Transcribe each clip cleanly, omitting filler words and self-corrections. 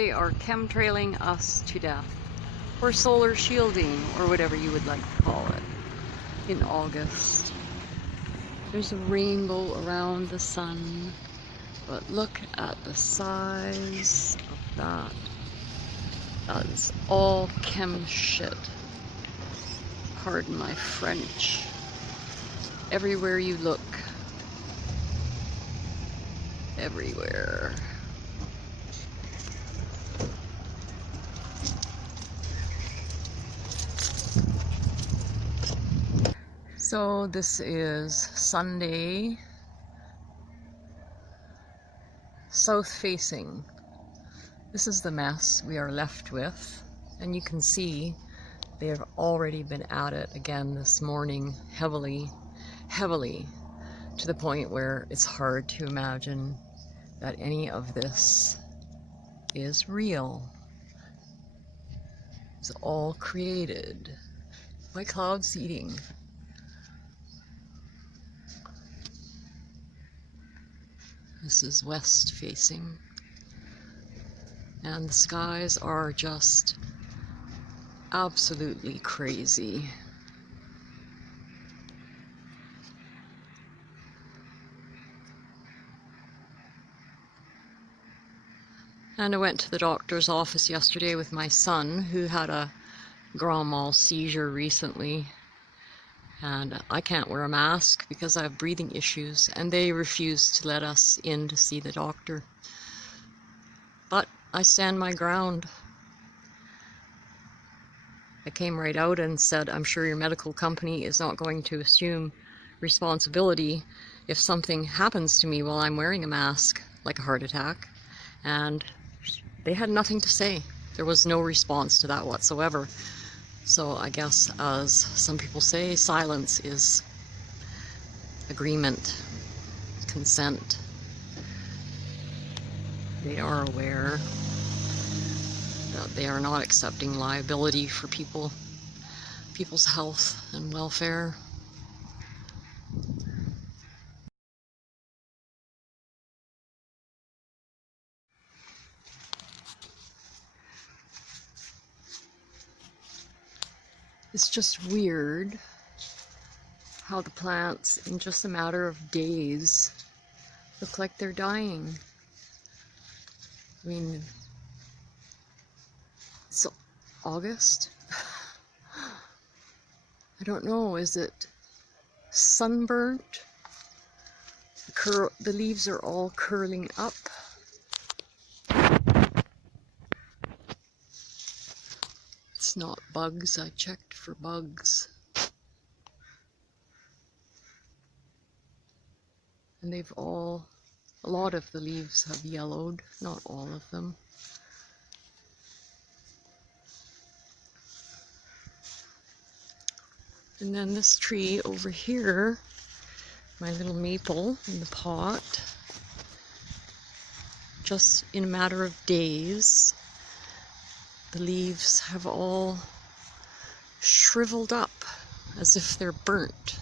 They are chemtrailing us to death, or solar shielding, or whatever you would like to call it, in August. There's a rainbow around the sun, but look at the size of that. That is all chem shit. Pardon my French. Everywhere you look. Everywhere. So this is Sunday, south facing. This is the mess we are left with, and you can see they have already been at it again this morning, heavily, to the point where it's hard to imagine that any of this is real. It's all created by cloud seeding. This is west facing, and the skies are just absolutely crazy. And I went to the doctor's office yesterday with my son, who had a grand mal seizure recently. And I can't wear a mask because I have breathing issues, and they refused to let us in to see the doctor. But I stand my ground. I came right out and said, I'm sure your medical company is not going to assume responsibility if something happens to me while I'm wearing a mask, like a heart attack. And they had nothing to say. There was no response to that whatsoever. So I guess, as some people say, silence is agreement, consent. They are aware that they are not accepting liability for people's health and welfare. It's just weird how the plants, in just a matter of days, look like they're dying. I mean, it's August? I don't know, is it sunburnt? The leaves are all curling up. It's not bugs. I checked for bugs. And a lot of the leaves have yellowed, not all of them. And then this tree over here, my little maple in the pot, just in a matter of days, the leaves have all shriveled up as if they're burnt.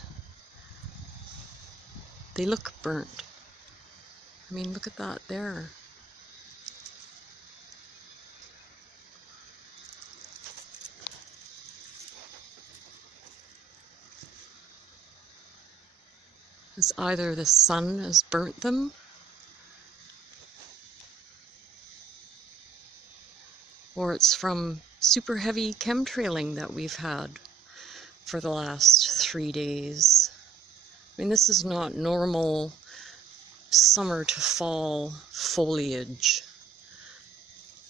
They look burnt. I mean, look at that there. It's either the sun has burnt them, or it's from super heavy chemtrailing that we've had for the last 3 days. I mean, this is not normal summer to fall foliage.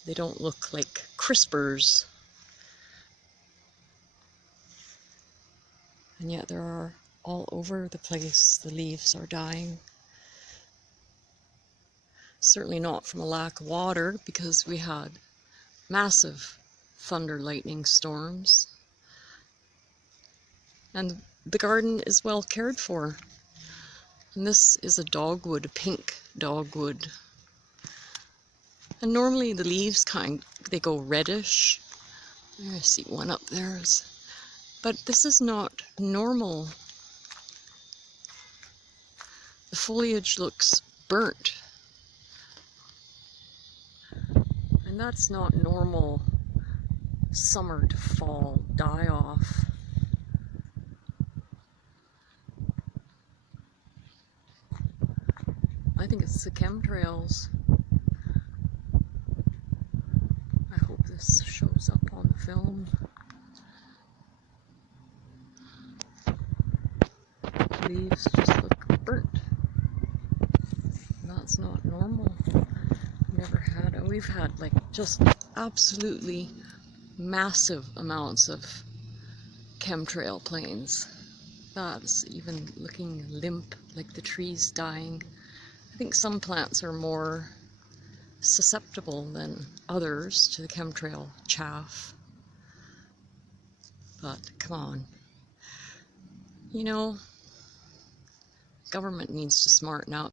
They don't look like crispers. And yet there are all over the place, the leaves are dying. Certainly not from a lack of water, because we had massive thunder lightning storms. And the garden is well cared for. And this is a dogwood, a pink dogwood. And normally the leaves they go reddish. I see one up there. But this is not normal. The foliage looks burnt. And And that's not normal summer to fall die-off. I think it's the chemtrails. I hope this shows up on the film. Leaves just look burnt. That's not normal. Never had it. We've had like just absolutely massive amounts of chemtrail planes. That's even looking limp, like the trees dying. I think some plants are more susceptible than others to the chemtrail chaff. But come on. You know, government needs to smarten up.